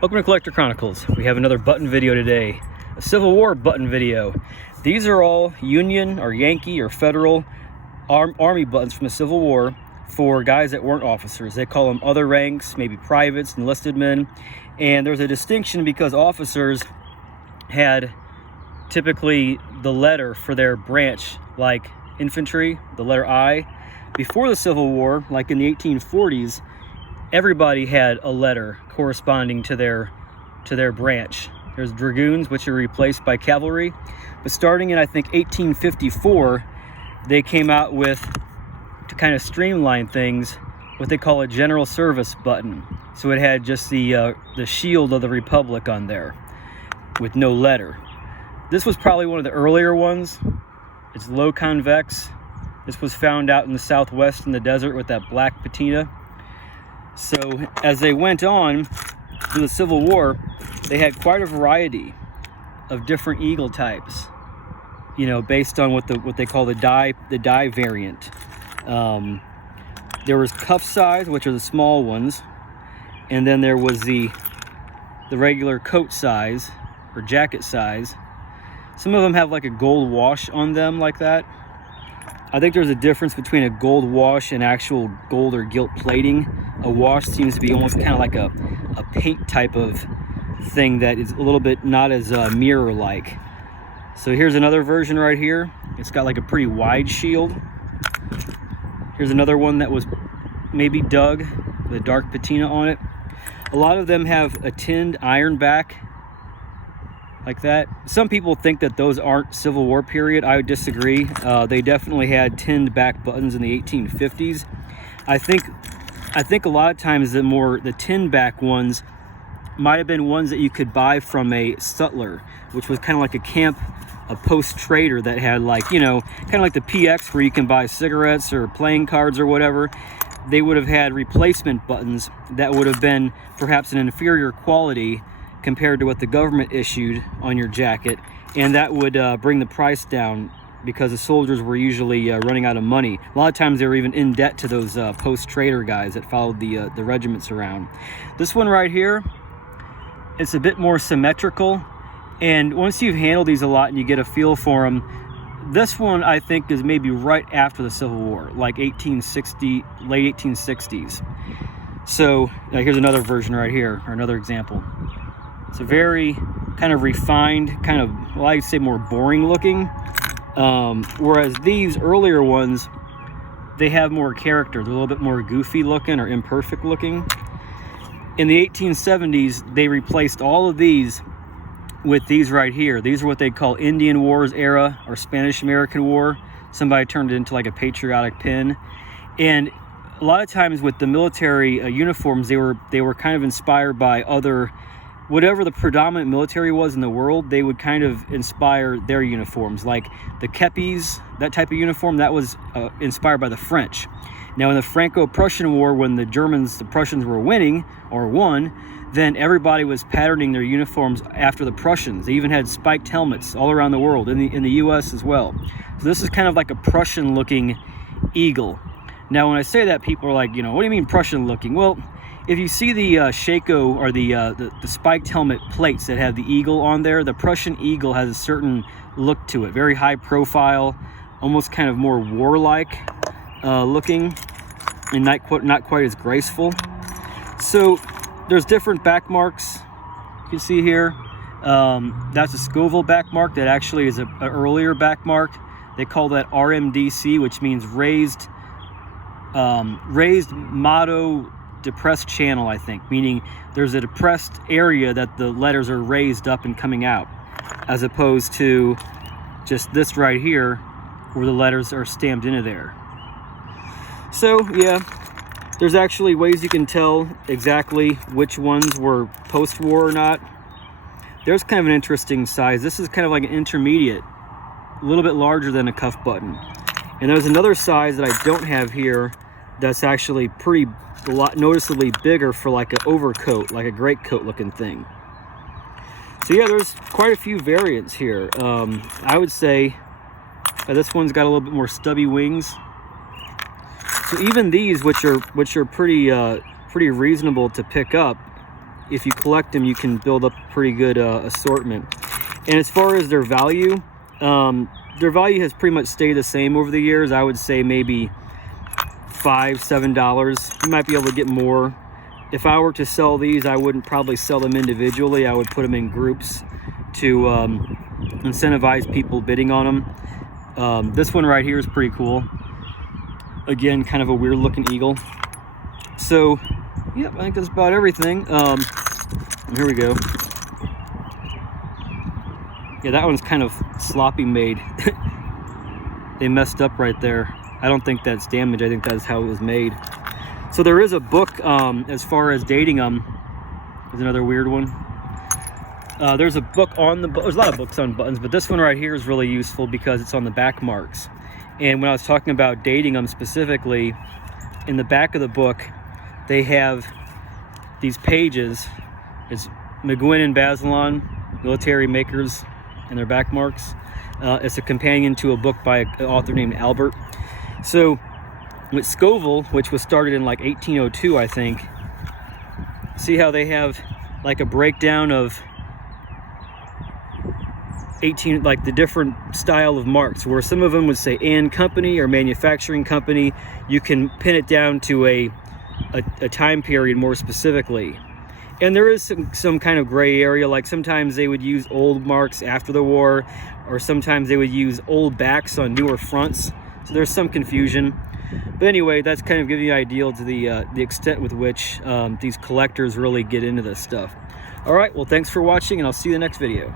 Welcome to Collector Chronicles. We have another button video today, a Civil War button video. These are all Union or Yankee or Federal Army buttons from the Civil War for guys that weren't officers. They call them other ranks, maybe privates, enlisted men. And there's a distinction because officers had typically the letter for their branch, like infantry, the letter I. Before the Civil War, like in the 1840s, everybody had a letter corresponding to their branch. There's dragoons, which are replaced by cavalry. But starting in, I think, 1854, they came out with, to kind of streamline things, what they call a general service button. So it had just the shield of the Republic on there with no letter. This was probably one of the earlier ones. It's low convex. This was found out in the Southwest in the desert with that black patina. So as they went on through the Civil War, they had quite a variety of different eagle types, you know, based on what they call the die variant. There was cuff size, which are the small ones, and then there was the regular coat size or jacket size. Some of them have like a gold wash on them like that. I think there's a difference between a gold wash and actual gold or gilt plating. A wash seems to be almost kind of like a paint type of thing that is a little bit not as mirror-like. So here's another version right here. It's got like a pretty wide shield. Here's another one that was maybe dug with a dark patina on it. A lot of them have a tinned iron back like that. Some people think that those aren't Civil War period. I would disagree. They definitely had tinned back buttons in the 1850s. I think a lot of times the tinned back ones might have been ones that you could buy from a sutler, which was kind of like a post trader that had, like, you know, kind of like the PX where you can buy cigarettes or playing cards or whatever. They would have had replacement buttons that would have been perhaps an inferior quality compared to what the government issued on your jacket, and that would bring the price down because the soldiers were usually running out of money. A lot of times they were even in debt to those post-trader guys that followed the regiments around. This one right here, it's a bit more symmetrical, and once you've handled these a lot and you get a feel for them, this one I think is maybe right after the Civil War, like 1860, late 1860s. So here's another version right here, or another example. It's a very kind of refined, kind of, well, I'd say more boring looking. Whereas these earlier ones, they have more character. They're a little bit more goofy looking or imperfect looking. In the 1870s, they replaced all of these with these right here. These are what they call Indian Wars era or Spanish-American War. Somebody turned it into like a patriotic pin. And a lot of times with the military uniforms, they were kind of inspired by other, whatever the predominant military was in the world, they would kind of inspire their uniforms. Like the kepis, that type of uniform, that was inspired by the French. Now in the Franco-Prussian War, when the Prussians were winning or won, then everybody was patterning their uniforms after the Prussians. They even had spiked helmets all around the world, in the US as well. So this is kind of like a Prussian looking eagle. Now when I say that, people are like, you know, what do you mean Prussian looking? Well, if you see the Shako or the spiked helmet plates that have the eagle on there, the Prussian eagle has a certain look to it, very high profile, almost kind of more warlike looking, and not quite as graceful. So there's different back marks you can see here. That's a Scoville back mark that actually is an earlier back mark. They call that RMDC, which means raised motto depressed channel, I think, meaning there's a depressed area that the letters are raised up and coming out, as opposed to just this right here where the letters are stamped into there. So yeah, there's actually ways you can tell exactly which ones were post-war or not. There's kind of an interesting size. This is kind of like an intermediate, a little bit larger than a cuff button. And there's another size that I don't have here that's actually a lot noticeably bigger for like an overcoat, like a greatcoat looking thing. So yeah, there's quite a few variants here. I would say this one's got a little bit more stubby wings. So even these, which are pretty reasonable to pick up, if you collect them, you can build up a pretty good assortment. And as far as their value has pretty much stayed the same over the years. I would say maybe $5–7. You might be able to get more. If I were to sell these, I wouldn't probably sell them individually. I would put them in groups to incentivize people bidding on them. This one right here is pretty cool. Again, kind of a weird looking eagle. So, yep, I think that's about everything. Here we go. Yeah, that one's kind of sloppy made. They messed up right there. I don't think that's damage. I think that's how it was made. So there is a book as far as dating them. There's another weird one. There's a book on the, there's a lot of books on buttons, but this one right here is really useful because it's on the Backmarks. And when I was talking about dating them specifically, in the back of the book, they have these pages. It's McGuinn and Bazelon, military makers, and their Backmarks. It's a companion to a book by an author named Albert. So with Scoville, which was started in like 1802, I think, see how they have like a breakdown of like the different style of marks, where some of them would say "and company" or "manufacturing company." You can pin it down to a time period more specifically. And there is some kind of gray area, like sometimes they would use old marks after the war, or sometimes they would use old backs on newer fronts. So there's some confusion. But anyway, that's kind of giving you an idea to the extent with which these collectors really get into this stuff. All right, well, thanks for watching, and I'll see you in the next video.